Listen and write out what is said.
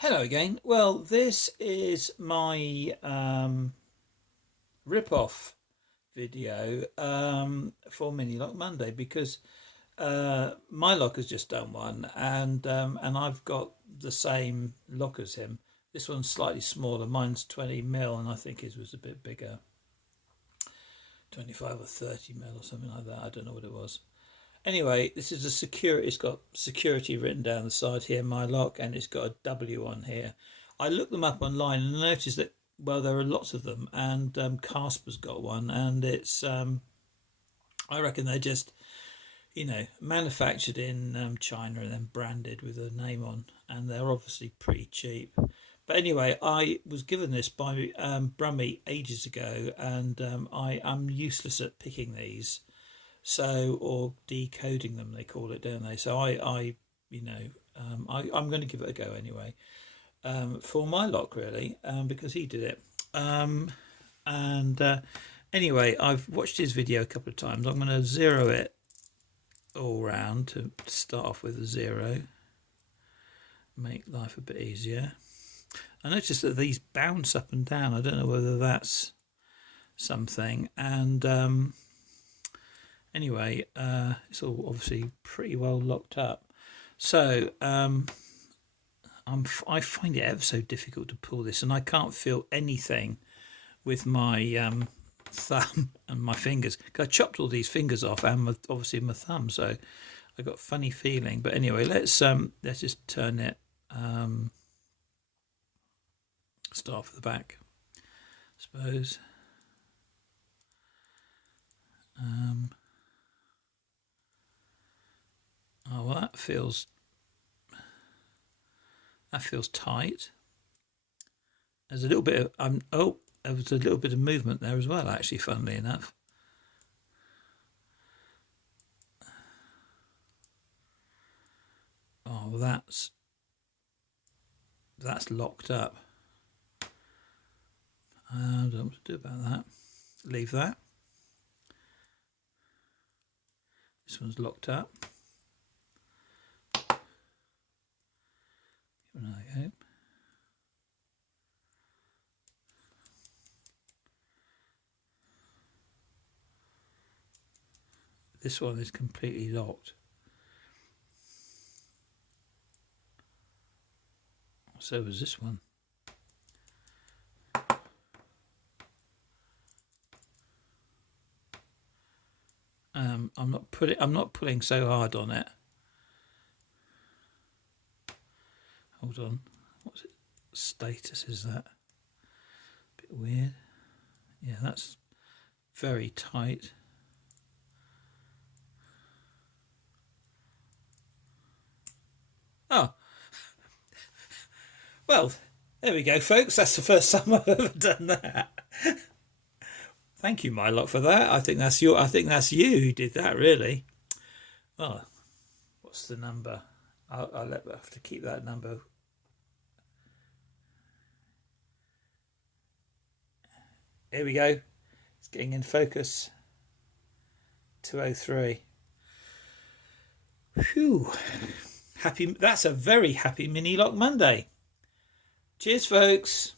Hello again. Well, this is my rip-off video for Mylok Monday because Mylok has just done one, and I've got the same lock as him. This one's slightly smaller. Mine's 20 mil, and I think his was a bit bigger, 25 or 30 mil or something like that. I don't know what it was. Anyway, this is a security. It's got security written down the side here, Mylok, and it's got a W on here. I looked them up online and noticed that there are lots of them, and Casper's got one, and it's I reckon they're just manufactured in China and then branded with a name on, and they're obviously pretty cheap. But anyway, I was given this by Brummy ages ago, and I'm useless at picking these. So, or decoding them, they call it, don't they? So I'm going to give it a go anyway, for Mylok really, because he did it. And Anyway, I've watched his video a couple of times. I'm going to zero it all round to start off with a zero, make life a bit easier. I noticed that these bounce up and down. I don't know whether that's something. And anyway, it's all obviously pretty well locked up. So I find it ever so difficult to pull this, and I can't feel anything with my thumb and my fingers. 'Cause I chopped all these fingers off, and obviously my thumb, so I got a funny feeling. But anyway, let's just turn it. Start with the back, I suppose. Oh, well, that feels tight. There's a little bit of there was a little bit of movement there as well, actually, funnily enough. Oh, well, that's locked up. I don't know what to do about that. Leave that. This one's locked up. There we go. This one is completely locked. So was this one. I'm not pulling so hard on it. Hold on. What's it? Status is that? Bit weird. Yeah, that's very tight. Oh. Well, there we go, folks. That's the first time I've ever done that. Thank you, Mylok, for that. I think that's you who did that, really. Oh, what's the number? I'll have to keep that number. Here we go. It's getting in focus. 203. Phew. Happy. That's a very happy Mylok Monday. Cheers, folks.